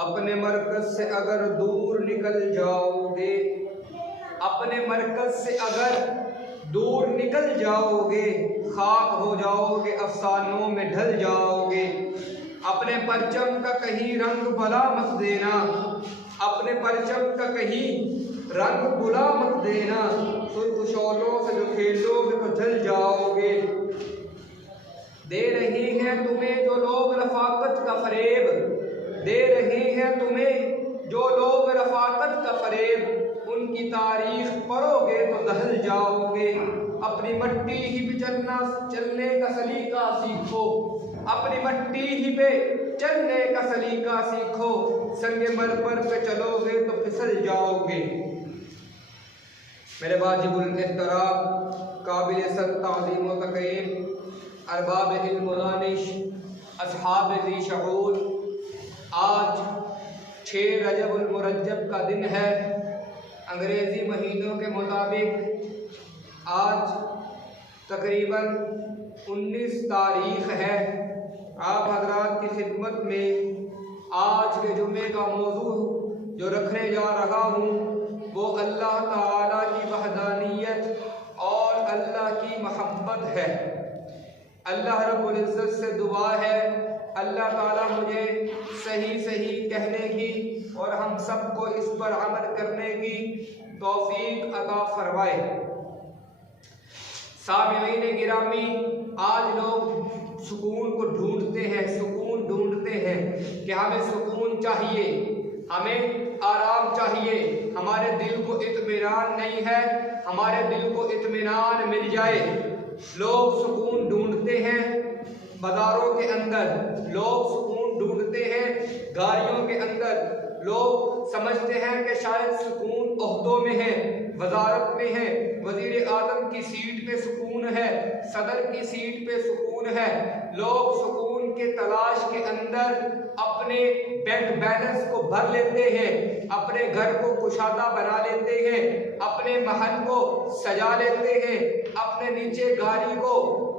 अपने मरकज से अगर दूर निकल जाओगे, अपने मरकज से अगर दूर निकल जाओगे, खाक हो जाओगे, अफसानों में ढल जाओगे। अपने परचम का कहीं रंग भला मत देना, अपने परचम का कहीं रंग बुला मत देना। सुर्ख शौलों से जो खेलोगे तो जल जाओगे। दे रहे हैं तुम्हें जो लोग रफाकत का फरेब, दे रहे हैं तुम्हें जो लोग रफाकत का फरेब। उनकी तारीख पढ़ोगे तो दहल जाओगे। अपनी मट्टी ही पे चलने का सलीका सीखो, अपनी मट्टी ही पे चलने का सलीका सीखो। संगे मरपर पे चलोगे तो फिसल जाओगे। मेरे वाजिबुल एहतराम काबिल सर ताज़ीम व तक़रीम अरबाब इल्म व दानिश अस्हाब ज़ी शऊर, आज 6 रजबुल मुरज्जब का दिन है। अंग्रेज़ी महीनों के मुताबिक आज तकरीबन 19 तारीख़ है। आप हज़रात की खिदमत में आज के जुमे का मौजू जो रखने जा रहा हूँ वो अल्लाह ताला की वहदानियत और अल्लाह की मोहब्बत है। अल्लाह रब्बुल इज़्ज़त से दुआ है अल्लाह ताला मुझे सही सही कहने की और हम सबको इस पर अमल करने की तौफीक अता फरमाए। सामिईन गिरामी, आज लोग सुकून को ढूंढते हैं, सुकून ढूंढते हैं कि हमें सुकून चाहिए, हमें आराम चाहिए, हमारे दिल को इत्मीनान नहीं है, हमारे दिल को इत्मीनान मिल जाए। लोग सुकून ढूंढते हैं बाजारों के अंदर, लोग सुकून ढूंढते हैं गाड़ियों के अंदर। लोग समझते हैं कि शायद सुकून ओहदों में है, वजारत में है, वजीर आजम की सीट पे सुकून है, सदर की सीट पे सुकून है। लोग सुकून के तलाश के अंदर अपने बैंक बैलेंस को भर लेते हैं, अपने घर को कुशादा बना लेते हैं, अपने महल को सजा लेते हैं, अपने नीचे गाड़ी को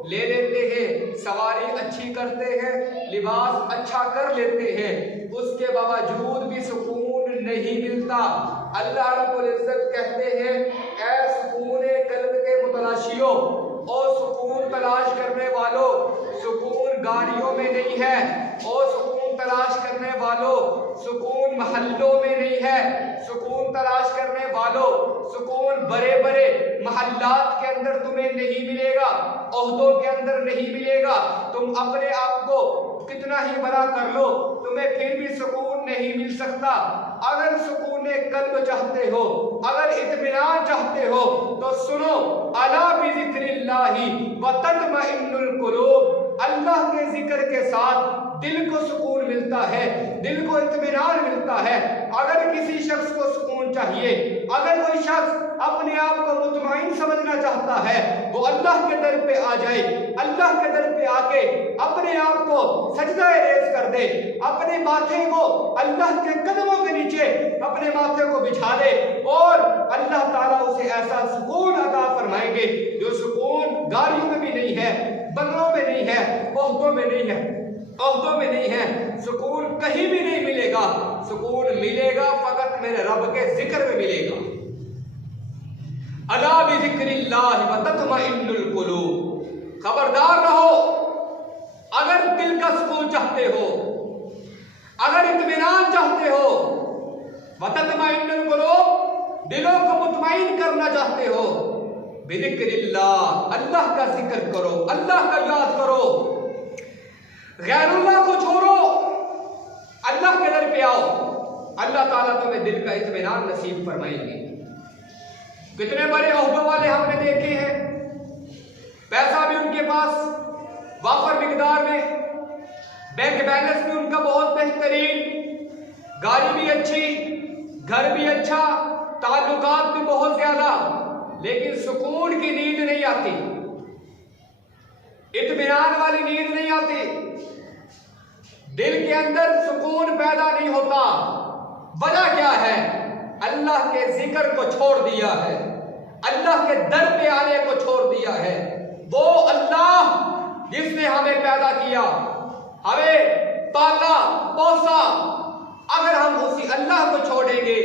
ले लेते हैं, सवारी अच्छी करते हैं, लिबास अच्छा कर लेते हैं, उसके बावजूद भी सुकून नहीं मिलता। अल्लाह रब्बुल इज़्ज़त कहते हैं, ऐ सुकून कल्ब के मुतलाशियों और सुकून तलाश करने वालों, सुकून गाड़ियों में नहीं है, और सुकून तलाश करने वालों सुकून महल्लों में नहीं है, सुकून तलाश करने वालों सुकून बड़े बड़े महल्लात के अंदर तुम्हें नहीं मिलेगा, ओहदों के अंदर नहीं मिलेगा। तुम अपने आप को कितना ही बड़ा कर लो, तुम्हें फिर भी सुकून नहीं मिल सकता। अगर सुकून कल्ब चाहते हो, अगर इत्मीनान चाहते हो तो सुनो, अला बिज़िक्रिल्लाहि व तत्मइन्नुल कुलूब। अल्लाह के जिक्र के साथ दिल को सुकून मिलता है, दिल को इत्मीनान मिलता है। अगर किसी शख्स को सुकून चाहिए, अगर कोई शख्स अपने आप को मुतमईन समझना चाहता है, वो अल्लाह के दर पे आ जाए, अल्लाह के दर पे आके अपने आप को सजदा रेज़ कर दे, अपने माथे को अल्लाह के कदमों के नीचे अपने माथे को बिछा दे, और अल्लाह ताला उसे ऐसा सुकून अता फरमाएंगे जो सुकून गाड़ियों में भी नहीं है, बंगलों में नहीं है, ओहदों में नहीं है, ओहदों में नहीं है। सुकून कहीं भी नहीं मिलेगा, सुकून मिलेगा फकत मेरे रब के जिक्र में मिलेगा। अला बिज़िक्रिल्लाहि व तत्मइन्नुल कुलूब। खबरदार रहो, अगर दिल का सुकून चाहते हो, अगर इत्मीनान चाहते हो, व तत्मइन्नुल कुलूब, दिलों को मुतमईन करना चाहते हो, बिज़िक्रिल्लाह, अल्लाह का जिक्र करो, अल्लाह का याद करो, गैरुल्लाह को छोड़ो, अल्लाह के दर पे आओ, अल्लाह ताला तुम्हें दिल का इत्मीनान नसीब फरमाएंगे। कितने बड़े ओहदों वाले हमने देखे हैं, पैसा भी उनके पास वाफर मिकदार में, बैंक बैलेंस भी उनका बहुत बेहतरीन, गाड़ी भी अच्छी, घर भी अच्छा, ताल्लुकात भी बहुत ज्यादा, लेकिन सुकून की नींद नहीं आती, इत्मीनान वाली नींद नहीं आती, दिल के अंदर सुकून पैदा नहीं होता। वजह क्या है? अल्लाह के जिक्र को छोड़ दिया है, अल्लाह के दर पे आने को छोड़ दिया है। वो अल्लाह जिसने हमें पैदा किया, हमें पाला पोसा, अगर अगर हम उसी अल्लाह को छोड़ेंगे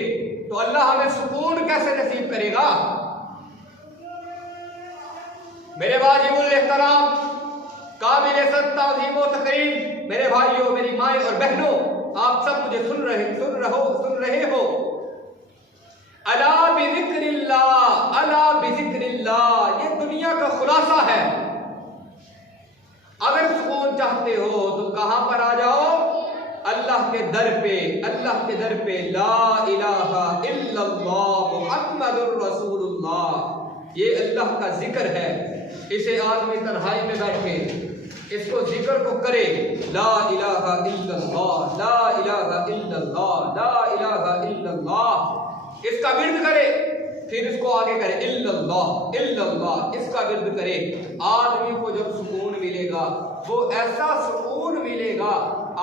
तो अल्लाह हमें सुकून कैसे नसीब करेगा। मेरे वाजिबुल एहतराम, काबिल ताज़ीम व तकरीम मेरे भाइयों, मेरी माएँ और बहनों, आप सब मुझे सुन रहे हो। अला बिज़िक्रिल्लाह, अला बिज़िक्रिल्लाह, ये दुनिया का खुलासा है। अगर सुकून चाहते हो तो कहां पर आ जाओ, अल्लाह के दर पे, अल्लाह के दर पे। ला इलाहा इल्लल्लाह मुहम्मदुर रसूलुल्लाह, ये अल्लाह का जिक्र है। इसे आदमी तन्हाई में बैठे इसको जिक्र को करे, ला इलाहा इल्लल्लाह, ला इलाहा इल्लल्लाह, ला इलाहा इल्लल्लाह, इसका विर्द करे, फिर इसको आगे करे इल्लल्लाह इल्लल्लाह, इसका विर्द करे। आदमी को जब सुकून मिलेगा, वो ऐसा सुकून मिलेगा,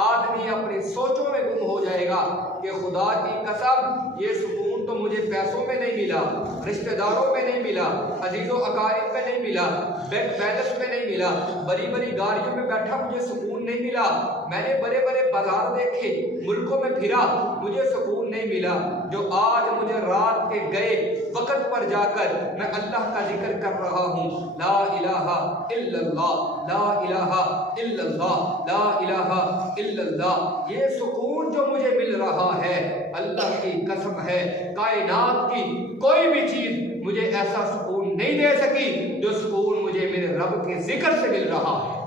आदमी अपनी सोचों में गुम हो जाएगा कि खुदा की कसम, ये सुकून तो मुझे पैसों में नहीं मिला, रिश्तेदारों में नहीं मिला, अजीजों अकारिब में नहीं मिला, बैंक बैलेंस में नहीं मिला, बड़ी बड़ी गाड़ियों में बैठा मुझे सुकून नहीं मिला, मैंने बड़े बड़े बाजार देखे, मुल्कों में फिरा, मुझे सुकून नहीं मिला। जो आज मुझे रात के गए वक्त पर जाकर मैं अल्लाह का जिक्र कर रहा हूँ, ला इलाहा इल्लल्लाह, ला इलाहा इल्लल्लाह, ला इलाहा इल्लल्लाह, ये सुकून जो मुझे मिल रहा है, अल्लाह की कसम है, कायनात की कोई भी चीज मुझे ऐसा सुकून नहीं दे सकी जो सुकून मुझे मेरे रब के जिक्र से मिल रहा है।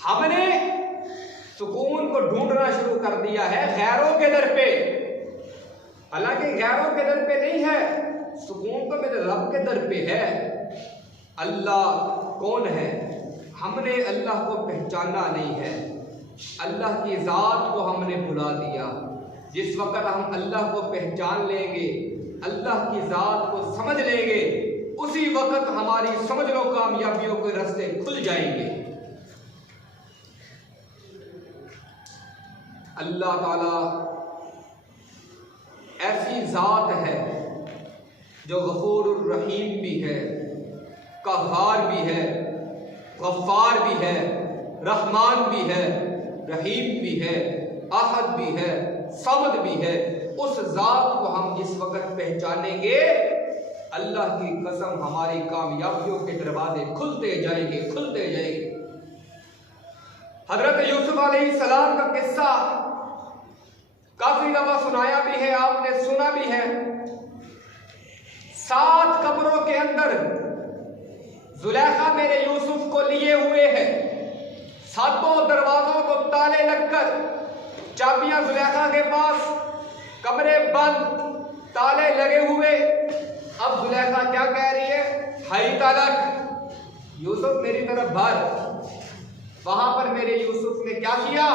हमने सुकून को ढूंढना शुरू कर दिया है गैरों के दर पे, हालांकि गैरों के दर पे नहीं है, सुकून तो मेरे रब के दर पे है। अल्लाह कौन है, हमने अल्लाह को पहचाना नहीं है, अल्लाह की ज़ात को हमने भुला दिया। जिस वक्त हम अल्लाह को पहचान लेंगे, अल्लाह की ज़ात को समझ लेंगे, उसी वक्त हमारी समझ लो कामयाबियों के रास्ते खुल जाएंगे। अल्लाह ताला ऐसी ज़ात है जो गफूरुर रहीम भी है, कहार भी है, गफ्फार भी है, रहमान भी है, रहीम भी है, अहद भी है, समद भी है। उस ज़ात को हम जिस वक्त पहचानेंगे, अल्लाह की कसम हमारी कामयाबियों के दरवाजे खुलते जाएंगे, खुलते जाएंगे। हजरत यूसुफ अलैहिस्सलाम का किस्सा काफी दफा सुनाया भी है, आपने सुना भी है। 7 कब्रों के अंदर जुलेखा मेरे यूसुफ को लिए हुए है, 7 दरवाजों को ताले लगकर, चाबियां जुलेखा के पास, कमरे बंद, ताले लगे हुए। अब जुलेखा क्या कह रही है, हाई तालक, यूसुफ मेरी तरफ भर। वहां पर मेरे यूसुफ ने क्या किया,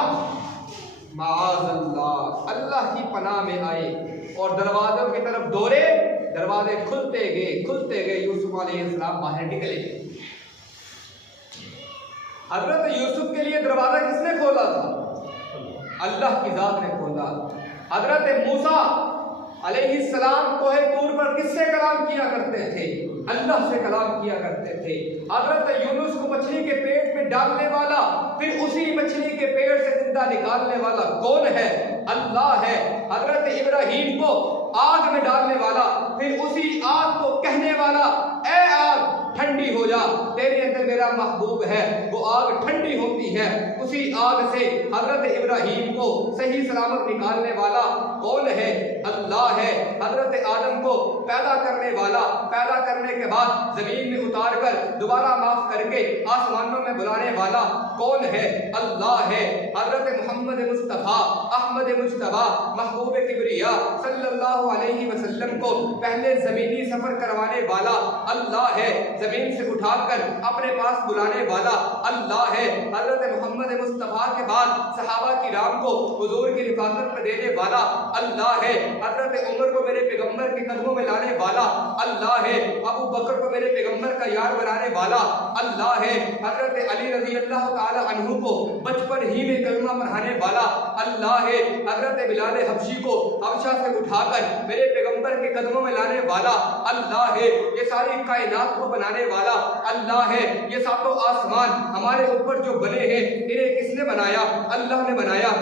माअज़ल्लाह, अल्लाह की पनाह में आए और दरवाजों की तरफ दौड़े। दरवाजे खुलते गए, यूसुफ अलैहिस्सलाम बाहर निकले। हजरत यूसुफ के लिए दरवाजा किसने खोला था, अल्लाह की जात ने खोला। हजरत मूसा अलैहिस्सलाम कोहे तूर पर किससे कलाम किया करते थे, अल्लाह से कलाम किया करते थे। हजरत यूनुस को मछली के पेट में डालने वाला, फिर उसी मछली के पेट से जिंदा निकालने वाला कौन है, अल्लाह है। हजरत इब्राहीम को आग में डालने वाला, फिर उसी आग को कहने वाला, ए आग ठंडी हो जा, तेरे अंदर मेरा महबूब है। वो आग ठंडी होती है, उसी आग से हजरत इब्राहीम को सही सलामत निकालने वाला कौन है, अल्लाह है। हजरत आदम को पैदा करने वाला, पैदा करने के बाद जमीन में उतार कर दोबारा माफ करके आसमानों में बुलाने वाला कौन है, अल्लाह है। हजरत मोहम्मद मुस्तफ़ा अहमद मुस्तफ़ा महबूब किबरिया सल्लल्लाहु अलैहि वसल्लम को पहले जमीनी सफर करवाने वाला अल्लाह है, जमीन से उठाकर अपने पास बुलाने वाला अल्लाह है। हजरत मोहम्मद मुस्तफ़ा के बाद सहाबा की राम को हुजूर की रिफाकत में देने वाला अल्लाह है। हजरत उमर को मेरे पैगंबर के कदमों में लाने वाला अल्लाह है। अबू बकर को मेरे पैगंबर का यार बनाने वाला अल्लाह है। हजरत अली रज़ी अल्लाह ताला अन्हु को बचपन ही में कलमा पढ़ाने वाला अल्लाह है। हज़रत बिलाल हबशी को हबशा से उठाकर मेरे पैगंबर के कदमों में लाने वाला अल्लाह है। ये सारी कायनात को बनाने वाला अल्लाह है। ये सातों आसमान हमारे ऊपर जो बने हैं इन्हें किसने बनाया? अल्लाह ने बनाया।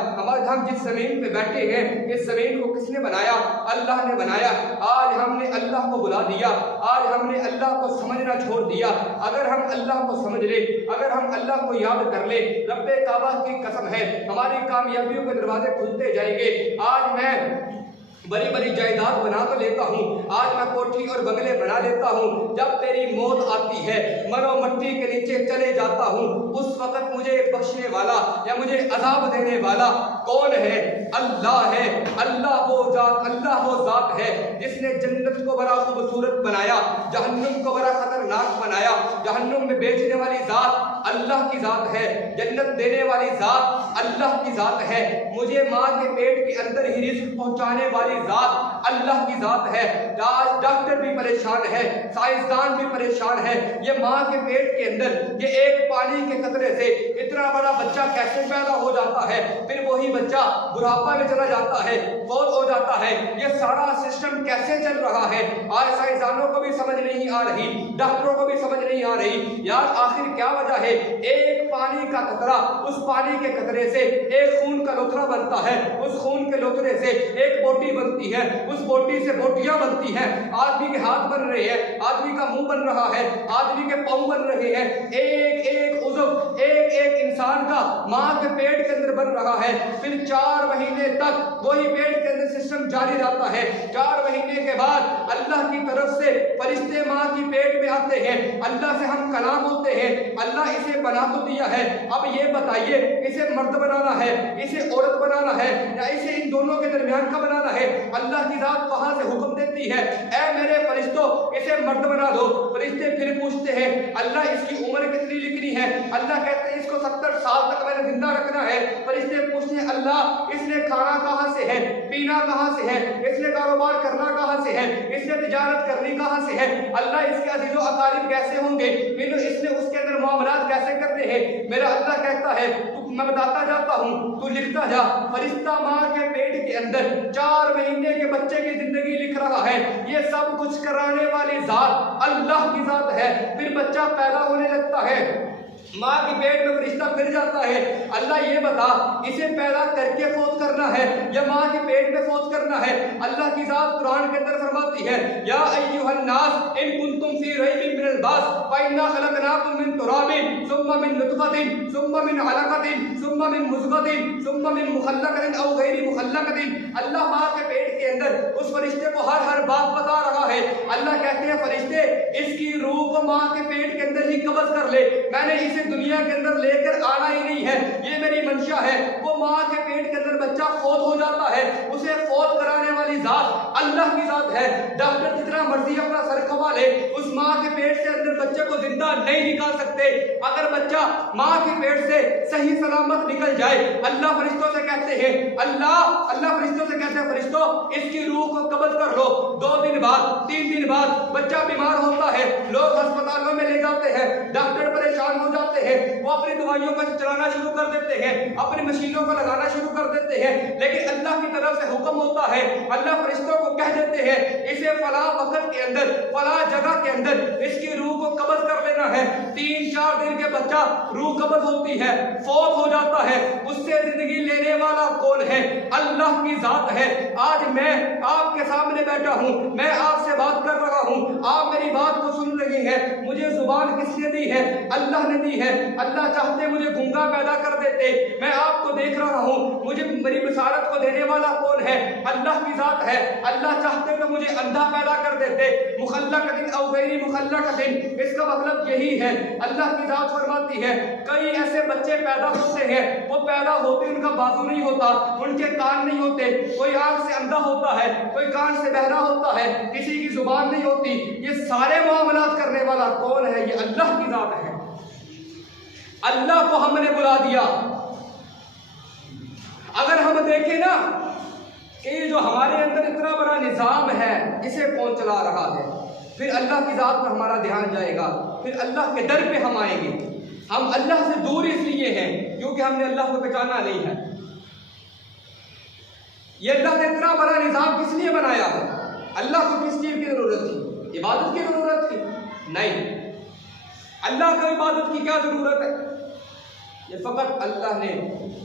हम जिस जमीन पे बैठे हैं इस जमीन को किसने बनाया? अल्लाह ने बनाया। आज हमने अल्लाह को बुला दिया, आज हमने अल्लाह को समझना छोड़ दिया। अगर हम अल्लाह को समझ ले, अगर हम अल्लाह को याद कर ले, रब्बे काबा की कसम है हमारी कामयाबियों के दरवाजे खुलते जाएंगे। आज मैं बड़ी बड़ी जायदाद बना तो लेता हूँ, आज मैं कोठी और बंगले बना लेता हूँ, जब तेरी मौत आती है मरो मट्टी के नीचे चले जाता हूँ, उस वक़्त मुझे बख्शने वाला या मुझे अज़ाब देने वाला कौन है? अल्लाह है। अल्लाह वो ज़ात है जिसने जन्नत को बड़ा खूबसूरत बनाया, जहन्नुम को बड़ा खतरनाक बनाया। जहन्नुम में बेचने वाली ज़ात अल्लाह की ज़ात है, जन्नत देने वाली ज़ात अल्लाह की ज़ात है। मुझे माँ के पेट के अंदर ही रिज़्क़ पहुँचाने वाली ज़ात अल्लाह की ज़ात है। आज डॉक्टर भी परेशान है, साइंसदान भी परेशान है। ये माँ के पेट के अंदर ये एक पानी के कतरे से इतना बड़ा बच्चा कैसे पैदा हो जाता है, फिर वही बच्चा बुढ़ापा में चला जाता है, फौत हो जाता है। ये सारा सिस्टम कैसे चल रहा है? आज साइंसदानों को भी समझ नहीं आ रही, डॉक्टरों को भी समझ नहीं आ रही। यार आखिर क्या वजह है? एक पानी का कतरा, उस पानी के कतरे से एक खून का लोथरा बनता है, उस खून के लोथरे से एक बोटी बनती है, उस बोटी से बोटियां बनती हैं। आदमी के हाथ बन रहे हैं, आदमी का मुंह बन रहा है, आदमी के पांव बन रहे हैं। एक एक उज़्व, एक एक इंसान का माँ के पेट के अंदर बन रहा है। फिर 4 महीने तक वही पेट के अंदर सिस्टम जारी रहता है। 4 महीने के बाद अल्लाह की तरफ से फरिश्ते माँ की पेट में आते हैं, अल्लाह से हम कलाम होते हैं। अल्लाह इसे बना तो दिया है, अब ये बताइए इसे मर्द बनाना है, इसे औरत बनाना है, या इसे इन दोनों के दरमियान का बनाना है? अल्लाह की ज़ात वहां से हुक्म देती है, ऐ मेरे फरिश्तों इसे मर्द बना दो। फरिश्ते फिर पूछते हैं अल्लाह इसकी उम्र कितनी लिखनी है? अल्लाह कहते हैं इसको 70 साल तक मैंने जिंदा रखना है। फरिश्ते पूछते हैं अल्लाह इसने खाना कहाँ से है, पीना कहाँ से है, इसने कारोबार करना कहाँ से है, इसने तिजारत करनी कहाँ से है? अल्लाह इसके अजीज़ो अकारिब कैसे होंगे, इसने उसके अंदर मामलात कैसे करने हैं? मेरा अल्लाह कहता है मैं बताता जाता हूँ, तू लिखता जा। फरिश्ता माँ के पेट के अंदर 4 महीने के बच्चे की जिंदगी लिख रहा है। ये सब कुछ कराने वाली ज़ात अल्लाह की ज़ात है। फिर बच्चा पैदा होने लगता है, माँ के पेट में फरिश्ता फिर जाता है। अल्लाह ये बता इसे पैदा करके फौत करना है या माँ के पेट में फौत करना है? अल्लाह की ज़ात कुरान के अंदर फरमाती है या अय्युहन नास इन कुंतुम फी रैबिन मिनल बास फइन्ना खलकनाकुम मिन तुराबिन सुम्मा मिन नुतफतिन सुम्मा मिन अलक़तिन सुम्मा मिन मुज़ग़तिन सुम्मा मिन मुख़ल्लक़तिन औ गैरि मुख़ल्लक़तिन। अल्लाह माँ के पेट के अंदर उस फरिश्ते को हर बात बता रहा है। अल्लाह कहते हैं फरिश्ते इसकी रूह को माँ के पेट के अंदर ही कब्ज़ कर ले, मैंने इसे दुनिया के अंदर लेकर आना ही नहीं है, ये मेरी मंशा है। वो माँ के पेट के अंदर बच्चा फौत हो जाता है, उसे फौत कराने वाली ज़ात अल्लाह की ज़ात है। डॉक्टर जितना मर्जी अपना सर खवा ले, उस माँ के पेट से अंदर बच्चे को जिंदा नहीं निकाल सकते। अगर बच्चा माँ के पेट से सही सलामत निकल जाए, अल्लाह फरिश्तों से कहते हैं अल्लाह फरिश्तों से कहते हैं फरिश्तों इसकी रूह को कब्ज़ कर लो। 2 दिन बाद 3 दिन बाद बच्चा बीमार होता है, लोग अस्पतालों में ले जाते हैं, डॉक्टर परेशान हो जाते हैं, वो अपनी दवाइयों को चलाना शुरू कर देते हैं, अपनी मशीनों को लगाना शुरू कर देते हैं। लेकिन अल्लाह की तरफ से हुक्म होता है, अल्लाह फरिश्तों को कह देते हैं इसे फला वक्त के अंदर फला जगह के अंदर इसकी रूह को कब्ज़ कर लेना है। 3-4 दिन के बच्चा रूह कब्ज़ होती है, फौत हो जाता है। उससे जिंदगी लेने वाला कौन है? अल्लाह की ज़ात है। आज मैं आपके सामने बैठा हूँ, मैं आपसे बात कर रहा हूँ, आप मेरी बात को सुन रहे हैं। मुझे जुबान किसने दी है? अल्लाह ने दी है। अल्लाह चाहते मुझे गूंगा पैदा कर देते, मैं आपको देख रहा हूँ। मुझे मेरी बसारत को देने वाला कौन है? अल्लाह की ज़ात है। अल्लाह चाहते तो मुझे अंधा पैदा कर देते, मुख़ल्लक़तिन औ गैरि मुख़ल्लक़तिन। इसका मतलब यही है, अल्लाह की ज़ात फरमाती है कई ऐसे बच्चे पैदा होते हैं, वो पैदा होते उनका बाजू नहीं होता, उनके कान नहीं होते, कोई आँख से अंधा होता है, कोई कान से बहरा होता है, किसी की जुबान नहीं होती। ये सारे मामलात करने वाला कौन है? ये अल्लाह की ज़ात है। अल्लाह को हमने बुला दिया। अगर हम देखें ना कि जो हमारे अंदर इतना बड़ा निज़ाम है, इसे कौन चला रहा है, फिर अल्लाह की ज़ात पर हमारा ध्यान जाएगा, फिर अल्लाह के दर पे हम आएंगे। हम अल्लाह से दूर इसलिए हैं क्योंकि हमने अल्लाह को पहचाना नहीं है। ये अल्लाह ने इतना बड़ा निज़ाम किस लिए बनाया है? अल्लाह को किस चीज़ की ज़रूरत थी? इबादत की ज़रूरत थी? नहीं। अल्लाह को इबादत की क्या ज़रूरत है? ये फ़कत अल्लाह ने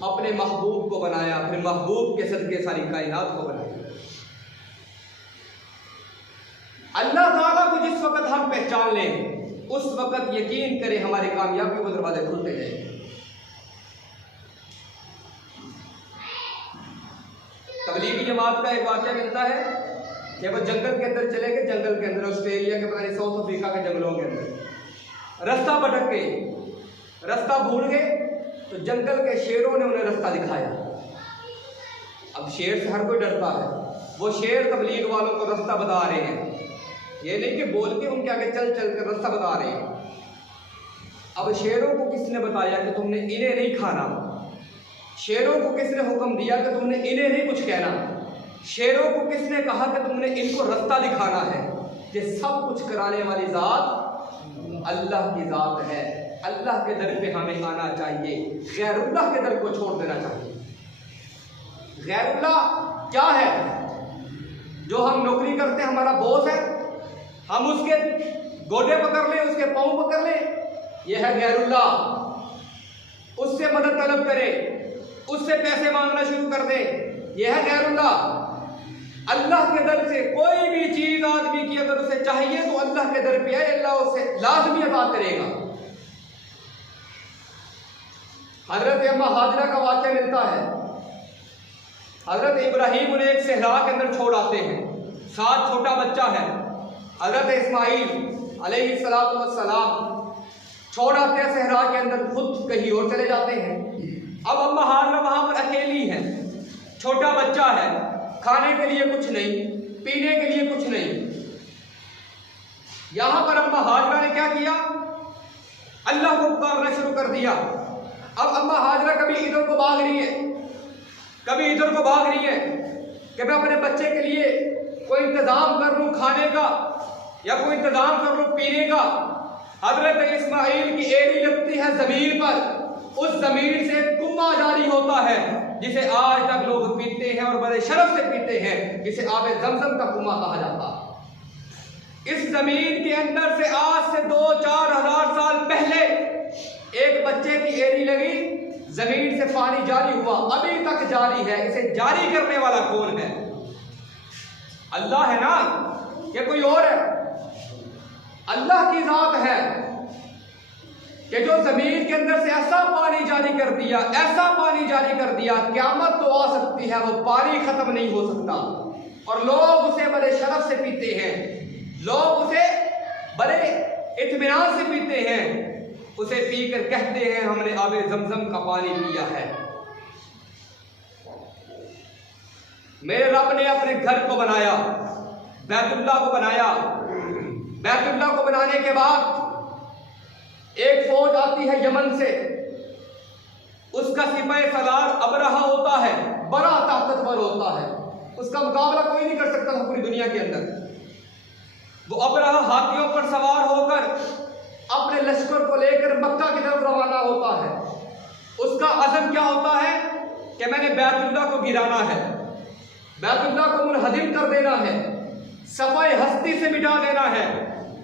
अपने महबूब को बनाया, फिर महबूब के सदके सारी कायनात को बनाया। अल्लाह ताला को जिस वक़्त हम पहचान लें उस वक़्त यकीन करें हमारी कामयाबी के दरवाजे खुलते जाएंगे। तबलीगी जमात का एक वाक़या मिलता है कि वो जंगल के अंदर चले गए, जंगल के अंदर ऑस्ट्रेलिया के पता नहीं साउथ अफ्रीका के जंगलों के अंदर रास्ता भटक गए, रास्ता भूल गए, तो जंगल के शेरों ने उन्हें रास्ता दिखाया। अब शेर से हर कोई डरता है, वो शेर तबलीग वालों को रास्ता बता रहे हैं, ये नहीं कि बोल के उनके आगे चल चल कर रास्ता बता रहे हैं। अब शेरों को किसने बताया कि तुमने इन्हें नहीं खाना? शेरों को किसने हुक्म दिया कि तुमने इन्हें नहीं कुछ कहना? शेरों को किसने कहा कि तुमने इनको रास्ता दिखाना है? ये सब कुछ कराने वाली ज़ात अल्लाह की ज़ात है। अल्लाह के दर पे हमें आना चाहिए, गैरुल्लाह के दर को छोड़ देना चाहिए। गैरुल्लाह क्या है? जो हम नौकरी करते हैं, हमारा बॉस है, हम उसके गोडे पकड़ लें, उसके पाँव पकड़ लें, यह है गैरुल्लाह। उससे मदद तलब करें, उससे पैसे मांगना शुरू कर दें, यह है गैरुल्लाह। अल्लाह के दर से कोई भी चीज़ आदमी की अगर उसे चाहिए तो अल्लाह के दर पे आए, अल्लाह उसे लाजमी अता करेगा। हजरत अम्मा हाजरा का वाक़या मिलता है। हजरत इब्राहीम उन्हें एक सहरा के अंदर छोड़ आते हैं, साथ छोटा बच्चा है। हजरत इस्माइल अलैहिस्सलातु वस्सलाम छोड़ आते हैं सहरा के अंदर, खुद कहीं और चले जाते हैं। अब अम्मा हाजरा वहां पर अकेली है, छोटा बच्चा है, खाने के लिए कुछ नहीं, पीने के लिए कुछ नहीं। यहां पर अम्मा हाजरा ने क्या किया? अल्लाह को पुकारना शुरू कर दिया। अब अम्मा हाजरा कभी इधर को भाग रही है, कभी इधर को भाग रही है कि मैं अपने बच्चे के लिए कोई इंतजाम कर लूं खाने का, या कोई इंतजाम कर लूं पीने का। हजरत इस्माइल की एड़ी लगती है जमीन पर, उस जमीन से कुआं जारी होता है जिसे आज तक लोग पीते हैं और बड़े शरफ से पीते हैं, जिसे आबे जमजम का कुआं कहा जाता है। इस जमीन के अंदर से आज से 2-4 हज़ार साल पहले एक बच्चे की एड़ी लगी, जमीन से पानी जारी हुआ, अभी तक जारी है। इसे जारी करने वाला कौन है? अल्लाह है ना, या कोई और है? अल्लाह की जात है कि जो जमीन के अंदर से ऐसा पानी जारी कर दिया, ऐसा पानी जारी कर दिया, क़यामत तो आ सकती है, वो पानी खत्म नहीं हो सकता। और लोग उसे बड़े शरफ से पीते हैं, लोग उसे बड़े इत्मीनान से पीते हैं, उसे पीकर कहते हैं हमने आबे जमजम का पानी पिया है। मेरे रब ने अपने घर को बनाया, बैतुल्लाह को बनाया। बैतुल्लाह को बनाने के बाद एक फौज आती है यमन से, उसका सिपाही सलार अबरहा होता है, बड़ा ताकतवर होता है, उसका मुकाबला कोई नहीं कर सकता था पूरी दुनिया के अंदर। वो अबरहा हाथियों पर सवार होकर अपने लश्कर को लेकर मक्का की तरफ रवाना होता है। उसका अज़म क्या होता है कि मैंने बैतुल्लाह को गिराना है, बैतुल्लाह को मुनहदिम कर देना है, सफाई हस्ती से मिटा देना है,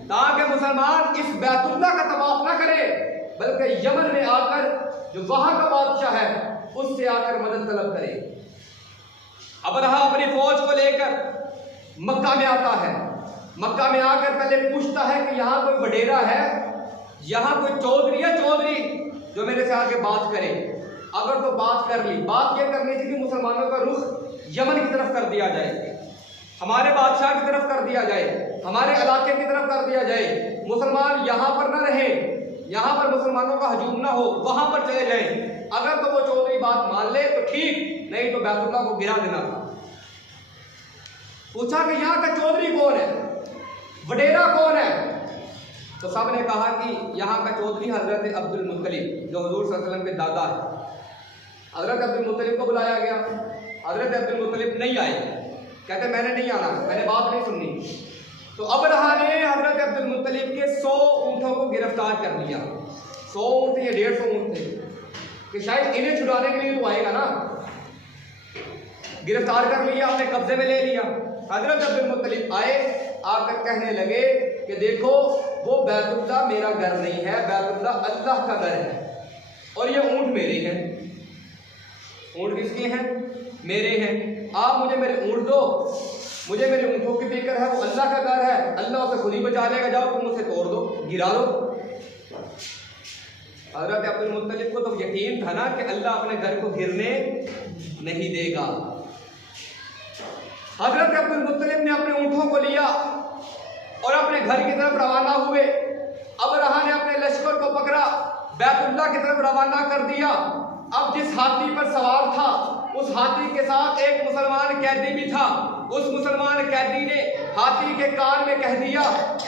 ताकि मुसलमान इस बैतुल्लाह का तवाफ न करे, बल्कि यमन में आकर जो वहां का बादशाह है उससे आकर मदद तलब करे। अबरहा अपनी फौज को लेकर मक्का में आता है। मक्का में आकर पहले पूछता है कि यहाँ कोई वडेरा है, यहाँ कोई चौधरी है, चौधरी जो मेरे से आके बात करे। अगर तो बात कर ली, बात यह करनी थी कि मुसलमानों का रुख यमन की तरफ कर दिया जाए, हमारे बादशाह की तरफ कर दिया जाए, हमारे इलाके की तरफ कर दिया जाए, मुसलमान यहाँ पर न रहे, यहाँ पर मुसलमानों का हजूम ना हो, वहां पर चले जाएं। अगर तो वो चौधरी बात मान ले तो ठीक, नहीं तो बैतुल्लाह को गिरा देना था। पूछा कि यहाँ का चौधरी कौन है, वडेरा कौन है? तो सब ने कहा कि यहाँ का चौधरी हजरत अब्दुल मुत्तलिब, जो हुजूर सल्लल्लाहु अलैहि वसल्लम के दादा है। हजरत अब्दुल मुत्तलिब को बुलाया गया, हजरत अब्दुल मुत्तलिब नहीं आए, कहते मैंने नहीं आना, मैंने बात नहीं सुननी। तो अबरहा ने हजरत अब्दुल मुत्तलिब के 100 ऊँटों को गिरफ्तार कर लिया। 100 ऊँट या 150 ऊँट थे कि शायद इन्हें छुड़ाने के लिए तो आएगा ना। गिरफ्तार कर लिया, अपने कब्जे में ले लिया। हजरत अब्दुल मुत्तलिब आए, आकर कहने लगे कि देखो वो बैतुल्लाह मेरा घर नहीं है, बैतुल्लाह अल्लाह का घर है और ये ऊँट मेरे हैं। ऊँट किसके हैं? मेरे हैं। आप मुझे मेरे ऊँट दो, मुझे मेरे ऊँटों की फिक्र है, वो अल्लाह का घर है, अल्लाह उसे खुद ही बचा लेगा, जाओ तुम उसे तोड़ दो, गिरा दो। हजरत अब्दुल मुत्तलिब को तो यकीन था ना कि अल्लाह अपने घर को गिरने नहीं देगा। हजरत अब्दुल मुत्तलिब ने अपने ऊँटों को लिया और अपने घर की तरफ रवाना हुए। अबरहा ने अपने लश्कर को पकड़ा, बैतुल्लाह की तरफ रवाना कर दिया। अब जिस हाथी पर सवार था उस हाथी के साथ एक मुसलमान कैदी भी था। उस मुसलमान कैदी ने हाथी के कान में कह दिया,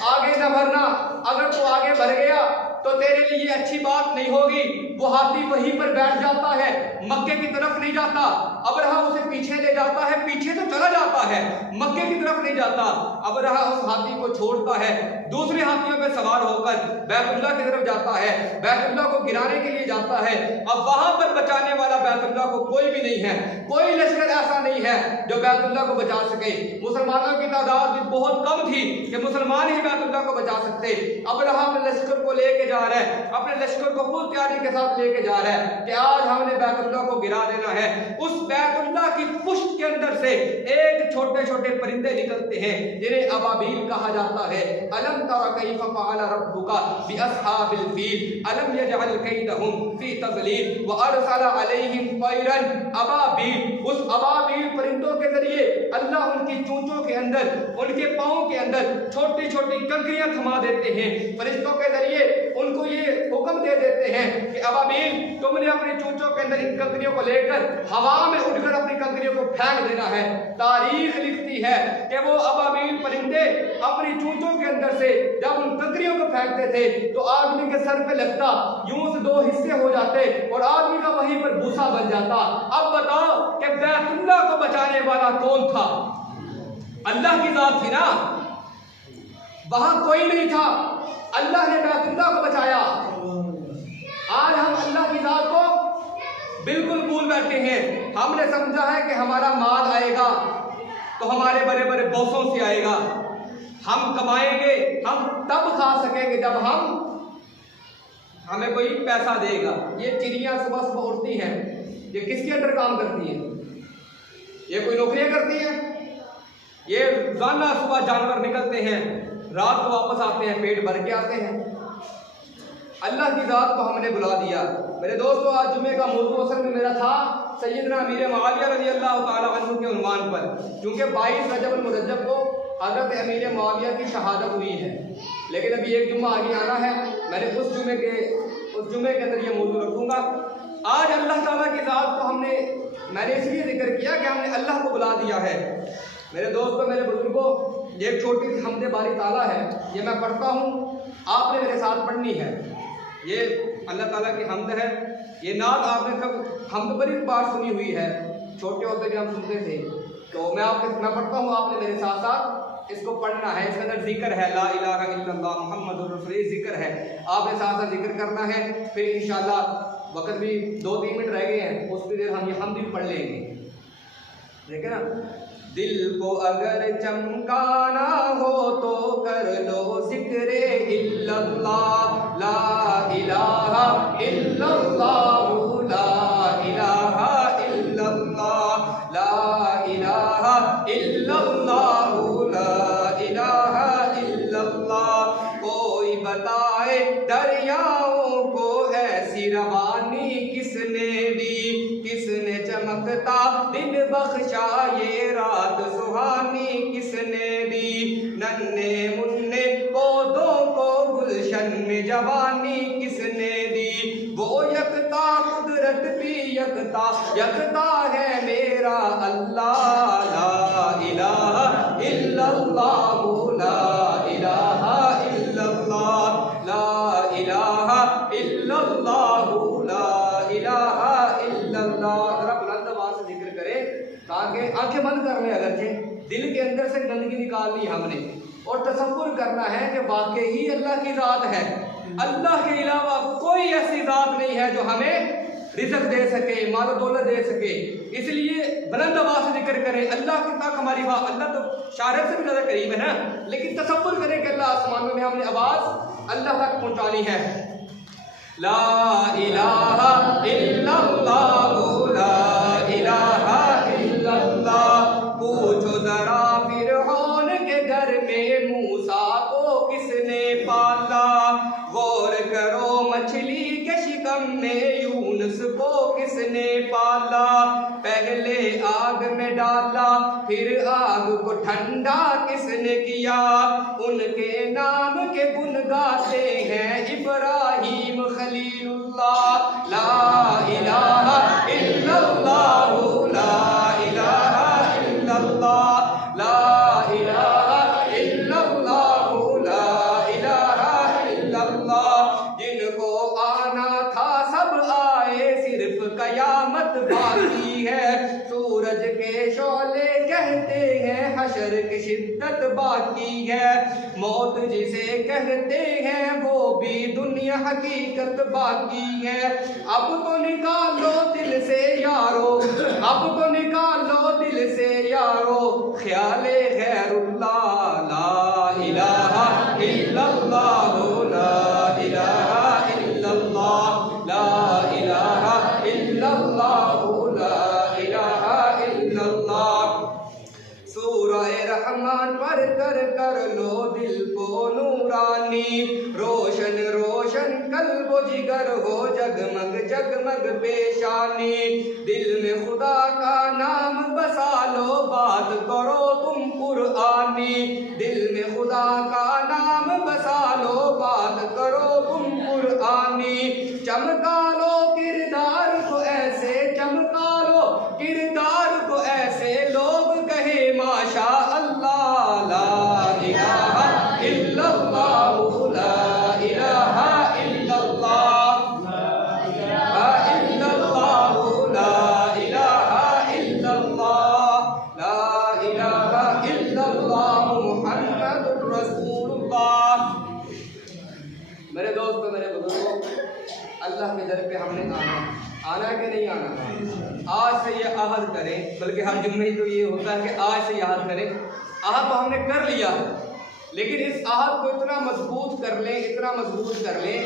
आगे न बढ़ना, अगर तू आगे बढ़ गया तो तेरे लिए अच्छी बात नहीं होगी। वो हाथी वहीं पर बैठ जाता है, मक्के की तरफ नहीं जाता। अबरहा उसे पीछे ले जाता है, पीछे तो चला जाता है, मक्के की तरफ नहीं जाता। अबरहा उस हाथी को छोड़ता है, दूसरे हाथियों पर सवार होकर बैतुल्लाह की तरफ जाता है, बैतुल्लाह को गिराने के लिए जाता है। अब वहां पर बचाने वाला बैतुल्लाह को कोई भी नहीं है, कोई लश्कर ऐसा नहीं है जो बैतुल्लाह को बचा सके। मुसलमानों की तादाद भी बहुत कम थी कि मुसलमान ही बैतुल्लाह को बचा सकते। अबरहा अपने लश्कर को लेके जा रहा है, अपने लश्कर को फुल तैयारी के साथ लेके जा रहा है कि आज हमने बैतुल्लाह को गिरा देना है। उस बैतुल्लाह की पुष्ट के अंदर से एक छोटे छोटे परिंदे निकलते हैं जिन्हें अबाबील कहा जाता है। अलम तरा कैफ फअल रब्बुका बिअस्हाबिल फील अलम यजअल कैदहुम फी तज़लील व अरसल अलैहिम तैरन अबाबील। उस अबाबील परिंदों के जरिए अल्लाह उनकी चोंचों के अंदर, उनके पाँव के अंदर छोटी छोटी कंकरियां थमा देते हैं। फरिश्तों के जरिए उनको ये हुक्म दे देते हैं कि अबाबील तुमने अपनी चोंचों के अंदर इन कंकरियों को लेकर हवा में उड़कर अपनी कंकरियों को फेंक देना है। तारीख लिखती है कि वो अबाबील परिंदे अपनी चोंचों के अंदर से जब उन कंकरियों को फेंकते थे तो आदमी के सर पे लगता, यूं से 2 हिस्से हो जाते और आदमी का वहीं पर भूसा बन जाता। अब बताओ कि बैतुल्लाह को बचाने वाला कौन था? अल्लाह की जात थी ना, वहां कोई नहीं था, अल्लाह ने बैतुल्लाह को बचाया। आज हम अल्लाह की जात को बिल्कुल भूल बैठे हैं। हमने समझा है कि हमारा माल आएगा तो हमारे बड़े बड़े बॉसों से आएगा, हम कमाएंगे, हम तब खा सकेंगे जब हमें कोई पैसा देगा। ये चिड़ियाँ सुबह सुबह उठती हैं, ये किसके अंडर काम करती हैं? ये कोई नौकरियाँ करती हैं? ये रोजाना सुबह जानवर निकलते हैं, रात को वापस आते हैं, पेट भर के आते हैं। अल्लाह की जात को हमने बुला दिया। मेरे दोस्तों, आज जुमे का मौजू असल में मेरा था सैयदना अमीर मुआविया रज़ी अल्लाह ताला अन्हु के उन्वान पर, क्योंकि 22 रजब मुरज्जब को हज़रत अमीर मुआविया की शहादत हुई है। लेकिन अभी एक जुम्मा आगे आना है, मैंने उस जुमे के अंदर ये मौजू रखूँगा। आज अल्लाह ताला की जात को मैंने इसलिए जिक्र किया कि हमने अल्लाह को बुला दिया है। मेरे दोस्तों, मेरे बुजुर्गों, ये एक छोटी सी हमदे बारी ताला है, ये मैं पढ़ता हूँ, आपने मेरे साथ पढ़नी है। ये अल्लाह ताला की हमद है। ये नात आपने कब हमद बड़ी बार सुनी हुई है, छोटे होते भी हम सुनते थे। तो मैं पढ़ता हूँ, आपने मेरे साथ साथ इसको पढ़ना है। इसके अंदर जिक्र है ला इलाहा इल्लल्लाह मुहम्मदुर रसूलुल्लाह, जिक्र है, आपने साथ साथ जिक्र करना है। फिर इंशाअल्लाह वक्त भी 2-3 मिनट रह गए हैं, उसकी देर हम ये हमद भी पढ़ लेंगे, ठीक है ना। दिल को अगर चमकाना हो तो कर लो जिक्रे इल्लल्लाह, ला इलाहा इल्लल्लाह, ला इलाहा इल्लल्लाह, ला इलाहा इल्लल्लाह, ला इलाहा इल्लल्लाह। कोई बताए दरियाओं को ऐसी रवानी किसने दी, किसने चमकता दिन बख्शा ये रात सुहानी किसने दी, नन्हे मुन्ने पौधों को गुलशन में जवानी किसने दी। वो यकता कुदरत भी यकता, यकता है मेरा अल्लाह, ला इलाहा इल्लल्लाह, ला इलाहा इल्लल्लाह, ला इलाहा इल्लल्लाह, ला इलाहा इल्लल्लाह। जरा बुलंद आवाज से जिक्र करें, ताकि आंखें बंद कर लें, अगरचे दिल के अंदर से गंदगी निकालनी हमने और तसव्वुर करना है कि वाकई ही अल्लाह की रात है। अल्लाह के अलावा कोई ऐसी जात नहीं है जो हमें रिज़्क़ दे सके, माल दौलत दे सके। इसलिए बुलंद आवाज़ से जिक्र करें अल्लाह के तक हमारी बात। अल्लाह तो शारिक से भी ज़्यादा करीब है ना, लेकिन तसव्वुर करें कि अल्लाह आसमानों में हमने आवाज़ अल्लाह तक पहुँचानी है। ला इलाहा इल्लल्लाह, ला इलाहा इल्लल्लाह। पूछो जरा फिरौन के घर में मूसा को किसने पाला, गौर करो मछली के शिकम में यूनुस को किसने पाला। पहले आग में डाला फिर आग को ठंडा किसने किया, उनके नाम के गुण गाते हैं इब्राहिम खलीलुल्लाह। ला इलाहा इल्लल्लाह, ला इलाहा इल्लल्लाह, ला इलाहा इल्लल्लाह, ला इलाहा इल्लल्लाह। जिनको आना था सब आए, सिर्फ कयामत बाकी है। सूरज के शोले कहते हैं हशर की शिद्दत बाकी है। मौत जिसे कहते हैं वो भी दुनिया हकीकत बाकी है। अब तो निकालो दिल से यारो, अब तो निकालो दिल से यारो ख्याले गैरुल्लाह। ला इलाहा इल्लल्लाह, ला इलाहा इल्लल्लाह, ला इलाहा इल्लल्लाह, ला इलाहा इल्लल्लाह। सूरह रहमान पर कर लो दिल को नूरानी, रोशन रोशन कल्बो जिगर हो जगमग जगमग पेशानी। दिल में खुदा का नाम बसा लो, बात करो तुम कुरआनी। दिल में खुदा का नाम बसा लो, बात करो तुम कुरआनी। चमका लो किरदार को ऐसे, चमका लो किरदार को ऐसे, लोग कहे माशा अल्लाह। ला इलाहा इल्लल्लाह, ला इलाहा इल्लल्लाह, ला इलाहा इल्लल्लाह, ला इलाहा इल्लल्लाह, ला इलाहा इल्लल्लाह मुहम्मदुर रसूलुल्लाह। मेरे दोस्तों, मेरे बुजुर्गों, अल्लाह के दर पे हमने आना कि नहीं आना? आज से ये अहद करें, बल्कि हर जुम्मे तो ये होता है कि आज से याद करें। अहद तो हमने कर लिया, लेकिन इस अहद को इतना मजबूत कर लें, इतना मजबूत कर लें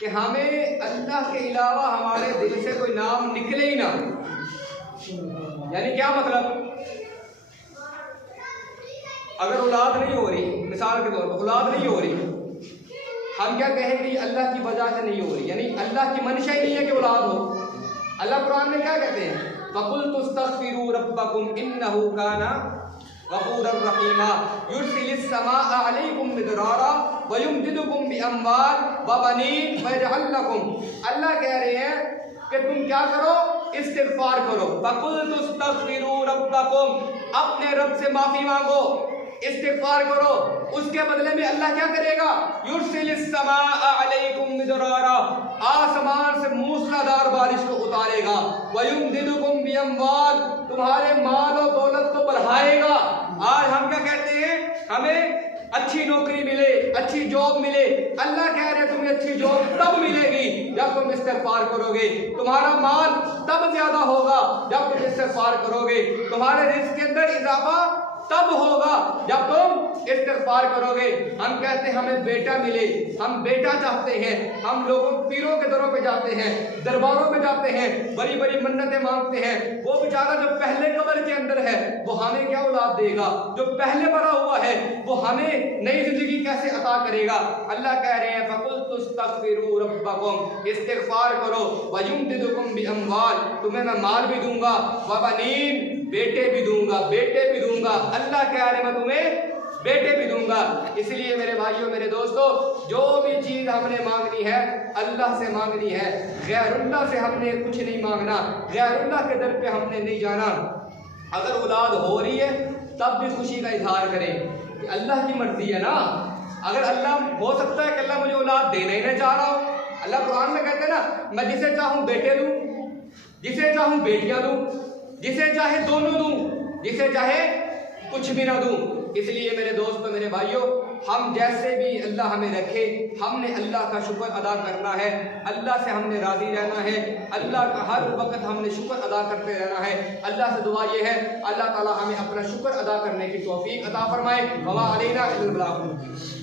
कि हमें अल्लाह के अलावा हमारे दिल से कोई नाम निकले ही ना। यानी क्या मतलब? अगर औलाद नहीं हो रही, मिसाल के तौर पर औलाद नहीं हो रही, हम क्या कहेंगे? अल्लाह की वजह से नहीं हो रही, यानी अल्लाह की मंशा ही नहीं है कि औलाद हो। अल्लाह कुरान में क्या कहते हैं? वकुल तुस्तगफिरू रब्बकुम इन्नहु काना गफूरर रहीमा युरसिलिस समाअ अलैकुम मिदरारा व युमदिदुकुम बिअम्वाल व बनीन व यजअल लकुम। अल्लाह कह रहे हैं कि तुम क्या करो? इस्तिगफार करो। वकुल तुस्तगफिरू रब्बकुम, अपने रब से माफी मांगो, इस्तिगफार करो। उसके बदले में अल्लाह क्या करेगा? युरसिलिस समाअ अलैकुम मिदरारा, आसमान से मूसलाधार बारिश को उतारेगा। वयुमदिदुकुम बिअम्वाल, तुम्हारे माल और दौलत को बढ़ाएगा। आज हम क्या कहते हैं? हमें अच्छी नौकरी मिले, अच्छी जॉब मिले। अल्लाह कह रहे हैं तुम्हें अच्छी जॉब तब मिलेगी जब तुम इस्तिगफार करोगे। तुम्हारा माल तब ज्यादा होगा जब तुम इस्तिगफार करोगे। तुम्हारे रिज़्क़ के अंदर इजाफा तब होगा जब तुम इस्तिगफार करोगे। हम कहते हैं हमें बेटा मिले, हम बेटा चाहते हैं। हम लोगों पीरों के दरों पे जाते हैं, दरबारों पे जाते हैं, बड़ी बड़ी मन्नतें मांगते हैं। वो बेचारा जो पहले कब्र के अंदर है वो हमें क्या औलाद देगा? जो पहले मरा हुआ है वो हमें नई जिंदगी कैसे अता करेगा? अल्लाह कह रहे हैं फकुल तुस्तगफिरू रब्बकुम, इस्तिगफार करो। वयुमदिदुकुम बिअम्वाल, तुम्हें मैं माल भी दूंगा, व बनीन, बेटे भी दूंगा, बेटे भी दूंगा। अल्लाह कह रहे मैं तुम्हें बेटे भी दूंगा। इसलिए मेरे भाइयों, मेरे दोस्तों, जो भी चीज़ हमने मांगनी है अल्लाह से मांगनी है। गैरुल्लाह से हमने कुछ नहीं मांगना, गैरुल्लाह के दर पे हमने नहीं जाना। अगर औलाद हो रही है तब भी खुशी का इजहार करें कि अल्लाह की मर्जी है ना। अगर अल्लाह, हो सकता है कि अल्लाह मुझे औलाद देना ही नहीं चाह रहा हो। अल्लाह कुरान में कहते हैं ना, मैं जिसे चाहूँ बेटे दूँ, जिसे चाहूँ बेटियाँ दूँ, जिसे चाहे दोनों दूँ, जिसे चाहे कुछ भी ना दूँ। इसलिए मेरे दोस्तों, मेरे भाइयों, हम जैसे भी अल्लाह हमें रखे, हमने अल्लाह का शुक्र अदा करना है, अल्लाह से हमने राज़ी रहना है, अल्लाह का हर वक्त हमने शुक्र अदा करते रहना है। अल्लाह से दुआ ये है, अल्लाह ताला हमें अपना शुक्र अदा करने की तौफीक अता फरमाए। वमा अलैना इल्लल बलाग।